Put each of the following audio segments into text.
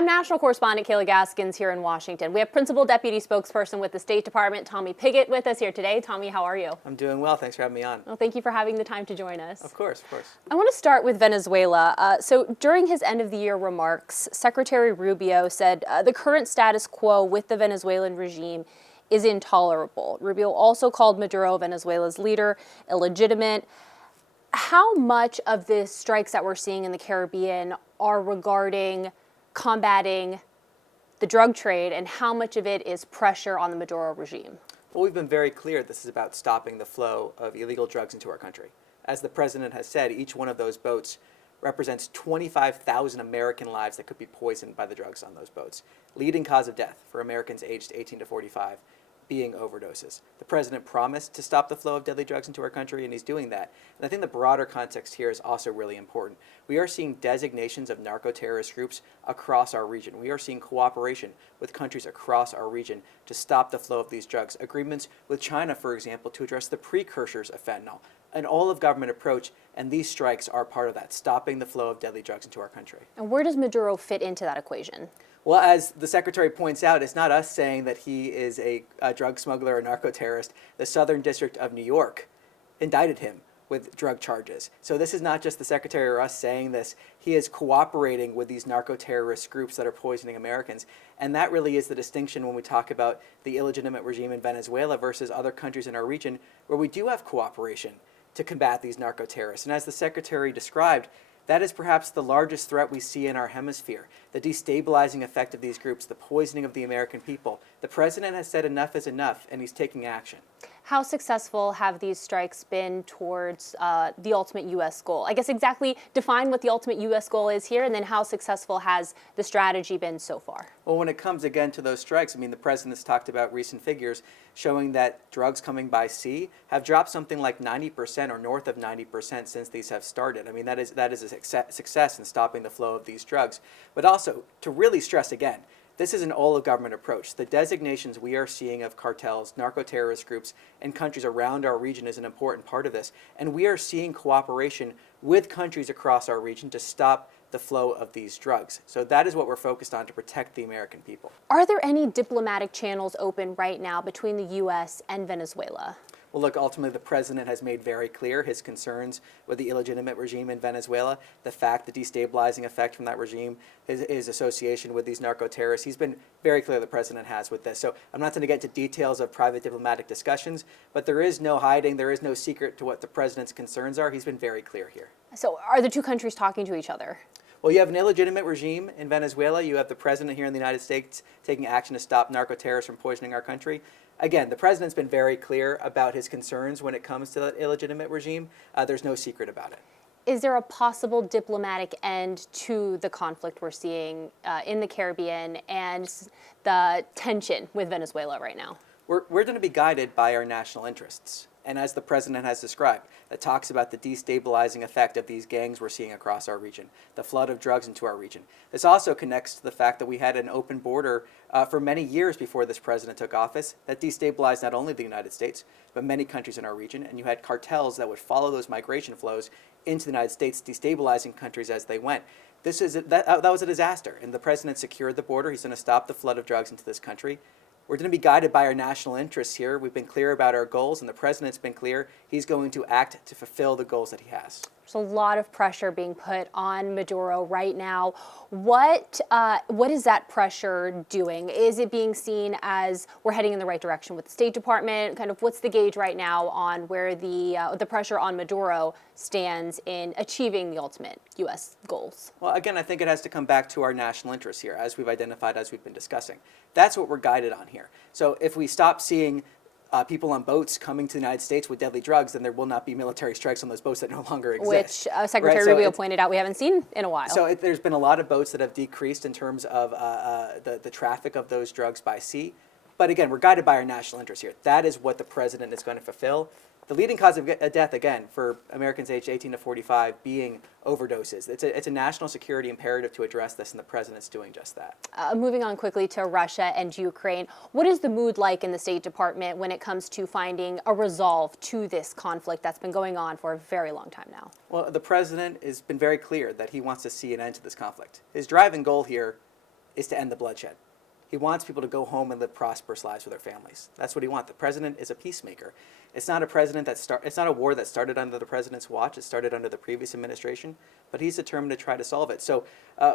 I'm national correspondent Kayla Gaskins here in Washington. We have Principal Deputy Spokesperson with the State Department, Tommy Pigott, with us here today. Tommy, how are you? I'm doing well. Thanks for having me on. Well, thank you for having the time to join us. Of course, of course. I want to start with Venezuela. So during his end-of-the-year remarks, Secretary Rubio said the current status quo with the Venezuelan regime is intolerable. Rubio also called Maduro, Venezuela's leader, illegitimate. How much of the strikes that we're seeing in the Caribbean are regarding combating the drug trade, and how much of it is pressure on the Maduro regime? Well, we've been very clear this is about stopping the flow of illegal drugs into our country. As the president has said, each one of those boats represents 25,000 American lives that could be poisoned by the drugs on those boats. Leading cause of death for Americans aged 18 to 45 being overdoses. The president promised to stop the flow of deadly drugs into our country, and he's doing that. And I think the broader context here is also really important. We are seeing designations of narco-terrorist groups across our region. We are seeing cooperation with countries across our region to stop the flow of these drugs. Agreements with China, for example, to address the precursors of fentanyl. An all-of-government approach, and these strikes are part of that, stopping the flow of deadly drugs into our country. And where does Maduro fit into that equation? Well, as the secretary points out, it's not us saying that he is a drug smuggler or narco-terrorist. The Southern District of New York indicted him with drug charges. So this is not just the secretary or us saying this. He is cooperating with these narco-terrorist groups that are poisoning Americans. And that really is the distinction when we talk about the illegitimate regime in Venezuela versus other countries in our region where we do have cooperation to combat these narco-terrorists. And as the secretary described, that is perhaps the largest threat we see in our hemisphere, the destabilizing effect of these groups, the poisoning of the American people. The president has said enough is enough, and he's taking action. How successful have these strikes been towards the ultimate U.S. goal? I guess exactly define what the ultimate U.S. goal is here, and then how successful has the strategy been so far? Well, when it comes again to those strikes, I mean, the president's talked about recent figures showing that drugs coming by sea have dropped something like 90% or north of 90% since these have started. I mean, that is a success in stopping the flow of these drugs. But also, to really stress again, this is an all-of-government approach. The designations we are seeing of cartels, narco-terrorist groups, and countries around our region is an important part of this. And we are seeing cooperation with countries across our region to stop the flow of these drugs. So that is what we're focused on to protect the American people. Are there any diplomatic channels open right now between the U.S. and Venezuela? Well, look, ultimately the president has made very clear his concerns with the illegitimate regime in Venezuela, the fact, the destabilizing effect from that regime, his association with these narco-terrorists. He's been very clear, the president has, with this. So I'm not going to get into details of private diplomatic discussions, but there is no hiding, there is no secret to what the president's concerns are. He's been very clear here. So are the two countries talking to each other? Well, you have an illegitimate regime in Venezuela. You have the president here in the United States taking action to stop narco-terrorists from poisoning our country. Again, the president's been very clear about his concerns when it comes to that illegitimate regime. There's no secret about it. Is there a possible diplomatic end to the conflict we're seeing in the Caribbean and the tension with Venezuela right now? We're going to be guided by our national interests. And as the president has described, that talks about the destabilizing effect of these gangs we're seeing across our region, the flood of drugs into our region. This also connects to the fact that we had an open border for many years before this president took office that destabilized not only the United States, but many countries in our region. And you had cartels that would follow those migration flows into the United States, destabilizing countries as they went. That was a disaster. And the president secured the border. He's going to stop the flood of drugs into this country. We're going to be guided by our national interests here. We've been clear about our goals, and the president's been clear. He's going to act to fulfill the goals that he has. There's a lot of pressure being put on Maduro right now. What is that pressure doing? Is it being seen as we're heading in the right direction with the State Department? Kind of what's the gauge right now on where the pressure on Maduro stands in achieving the ultimate U.S. goals? Well, again, I think it has to come back to our national interests here, as we've identified, as we've been discussing. That's what we're guided on here. So if we stop seeing people on boats coming to the United States with deadly drugs, then there will not be military strikes on those boats that no longer exist. Which Secretary Rubio pointed out we haven't seen in a while. So there's been a lot of boats that have decreased in terms of the traffic of those drugs by sea. But again, we're guided by our national interests here. That is what the president is going to fulfill. The leading cause of death, again, for Americans aged 18 to 45 being overdoses. It's a national security imperative to address this, and the president's doing just that. Moving on quickly to Russia and Ukraine, what is the mood like in the State Department when it comes to finding a resolve to this conflict that's been going on for a very long time now? Well, the president has been very clear that he wants to see an end to this conflict. His driving goal here is to end the bloodshed. He wants people to go home and live prosperous lives with their families. That's what he wants. The president is a peacemaker. It's not it's not a war that started under the president's watch. It started under the previous administration, but he's determined to try to solve it. So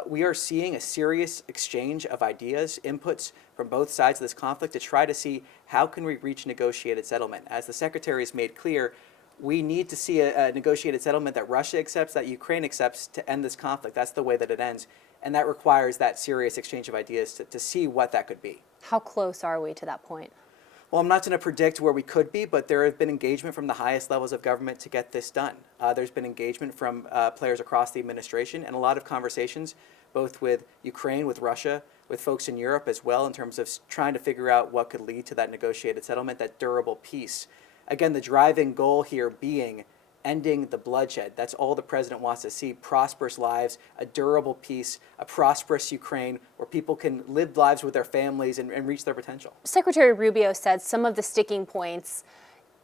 we are seeing a serious exchange of ideas, inputs from both sides of this conflict to try to see how can we reach negotiated settlement. As the secretary has made clear, we need to see a negotiated settlement that Russia accepts, that Ukraine accepts to end this conflict. That's the way that it ends. And that requires that serious exchange of ideas to see what that could be. How close are we to that point? Well, I'm not going to predict where we could be, but there have been engagement from the highest levels of government to get this done. There's been engagement from players across the administration and a lot of conversations, both with Ukraine, with Russia, with folks in Europe as well, in terms of trying to figure out what could lead to that negotiated settlement, that durable peace. Again, the driving goal here being ending the bloodshed. That's all the president wants to see: prosperous lives, a durable peace, a prosperous Ukraine where people can live lives with their families and reach their potential. Secretary Rubio said some of the sticking points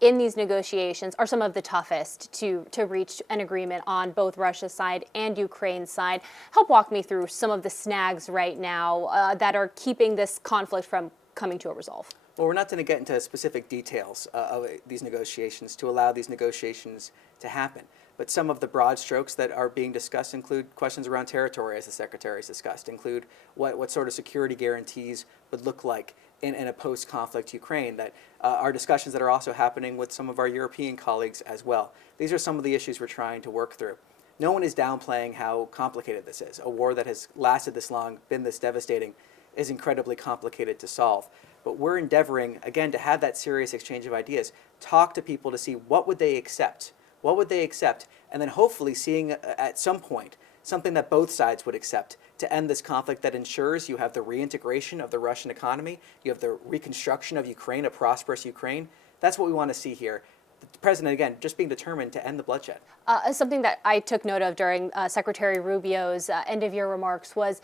in these negotiations are some of the toughest to reach an agreement on both Russia's side and Ukraine's side. Help walk me through some of the snags right now that are keeping this conflict from coming to a resolve. Well, we're not going to get into specific details of these negotiations to allow these negotiations to happen. But some of the broad strokes that are being discussed include questions around territory, as the Secretary has discussed, include what sort of security guarantees would look like in a post-conflict Ukraine, that are discussions that are also happening with some of our European colleagues as well. These are some of the issues we're trying to work through. No one is downplaying how complicated this is. A war that has lasted this long, been this devastating, is incredibly complicated to solve. But we're endeavoring, again, to have that serious exchange of ideas, talk to people to see what would they accept, and then hopefully seeing at some point something that both sides would accept to end this conflict that ensures you have the reintegration of the Russian economy, you have the reconstruction of Ukraine, a prosperous Ukraine. That's what we want to see here. The president, again, just being determined to end the bloodshed. Something that I took note of during Secretary Rubio's end-of-year remarks was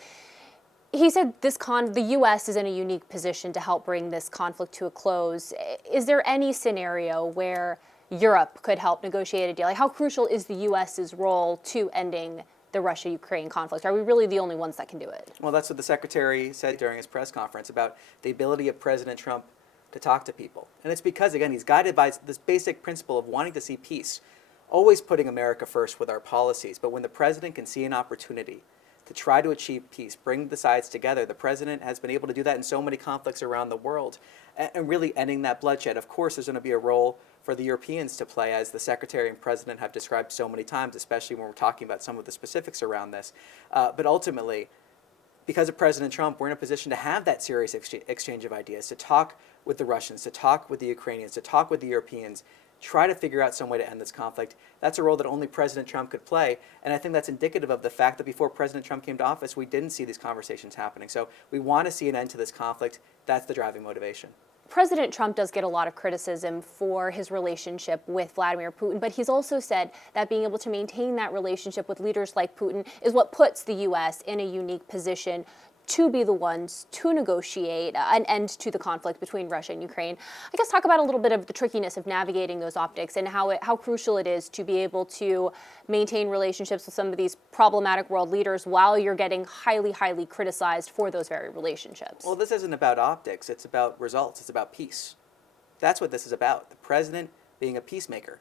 he said the U.S. is in a unique position to help bring this conflict to a close. Is there any scenario where Europe could help negotiate a deal? Like, how crucial is the U.S.'s role to ending the Russia-Ukraine conflict? Are we really the only ones that can do it? Well, that's what the Secretary said during his press conference about the ability of President Trump to talk to people. And it's because, again, he's guided by this basic principle of wanting to see peace, always putting America first with our policies. But when the president can see an opportunity to try to achieve peace, bring the sides together, the president has been able to do that in so many conflicts around the world, and really ending that bloodshed. Of course, there's going to be a role for the Europeans to play, as the Secretary and President have described so many times, especially when we're talking about some of the specifics around this. But ultimately, because of President Trump, we're in a position to have that serious exchange of ideas, to talk with the Russians, to talk with the Ukrainians, to talk with the Europeans, try to figure out some way to end this conflict. That's a role that only President Trump could play, and I think that's indicative of the fact that before President Trump came to office, we didn't see these conversations happening. So we want to see an end to this conflict. That's the driving motivation. President Trump does get a lot of criticism for his relationship with Vladimir Putin, but he's also said that being able to maintain that relationship with leaders like Putin is what puts the U.S. in a unique position to be the ones to negotiate an end to the conflict between Russia and Ukraine. I guess talk about a little bit of the trickiness of navigating those optics and how crucial it is to be able to maintain relationships with some of these problematic world leaders while you're getting highly, highly criticized for those very relationships. Well, this isn't about optics. It's about results. It's about peace. That's what this is about. The president being a peacemaker,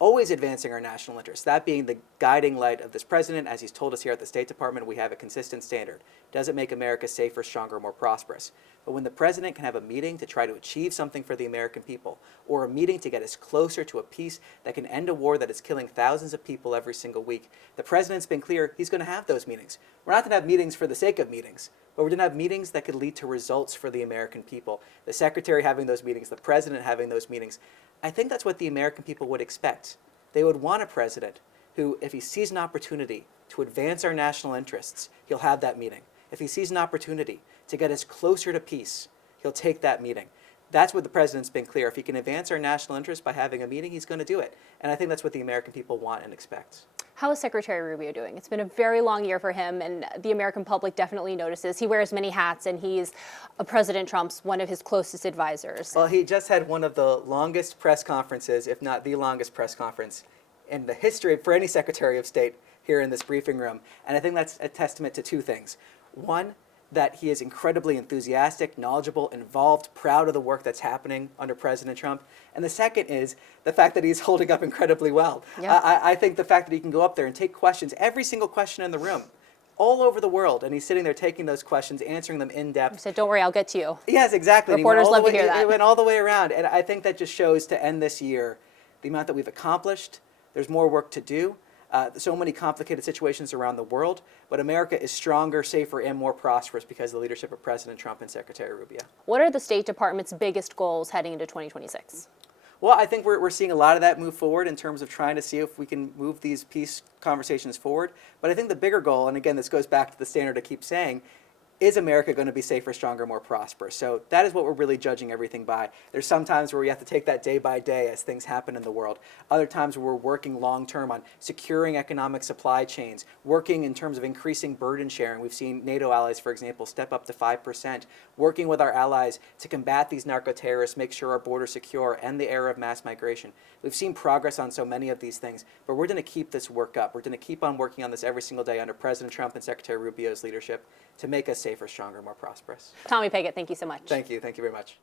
always advancing our national interests, that being the guiding light of this president. As he's told us here at the State Department, we have a consistent standard. Does it make America safer, stronger, more prosperous? But when the president can have a meeting to try to achieve something for the American people, or a meeting to get us closer to a peace that can end a war that is killing thousands of people every single week, the president's been clear he's going to have those meetings. We're not going to have meetings for the sake of meetings, but we're going to have meetings that could lead to results for the American people. The secretary having those meetings, the president having those meetings. I think that's what the American people would expect. They would want a president who, if he sees an opportunity to advance our national interests, he'll have that meeting. If he sees an opportunity to get us closer to peace, he'll take that meeting. That's what the president's been clear. If he can advance our national interests by having a meeting, he's going to do it. And I think that's what the American people want and expect. How is Secretary Rubio doing? It's been a very long year for him, and the American public definitely notices. He wears many hats, and he's President Trump's one of his closest advisors. Well, he just had one of the longest press conferences, if not the longest press conference in the history for any Secretary of State here in this briefing room. And I think that's a testament to two things. One, that he is incredibly enthusiastic, knowledgeable, involved, proud of the work that's happening under President Trump. And the second is the fact that he's holding up incredibly well. Yeah. I think the fact that he can go up there and take questions, every single question in the room, all over the world, and he's sitting there taking those questions, answering them in depth. He said, don't worry, I'll get to you. Yes, exactly. Reporters love to hear It that. went all the way around. And I think that just shows, to end this year, the amount that we've accomplished. There's more work to do. So many complicated situations around the world, but America is stronger, safer, and more prosperous because of the leadership of President Trump and Secretary Rubio. What are the State Department's biggest goals heading into 2026? Well, I think we're seeing a lot of that move forward in terms of trying to see if we can move these peace conversations forward. But I think the bigger goal, and again, this goes back to the standard I keep saying, is America going to be safer, stronger, more prosperous? So that is what we're really judging everything by. There's some times where we have to take that day by day as things happen in the world. Other times where we're working long term on securing economic supply chains, working in terms of increasing burden sharing. We've seen NATO allies, for example, step up to 5%, working with our allies to combat these narco-terrorists, make sure our borders secure, end the era of mass migration. We've seen progress on so many of these things, but we're going to keep this work up. We're going to keep on working on this every single day under President Trump and Secretary Rubio's leadership to make us safer, stronger, more prosperous. Tommy Pigott, thank you so much. Thank you. Thank you very much.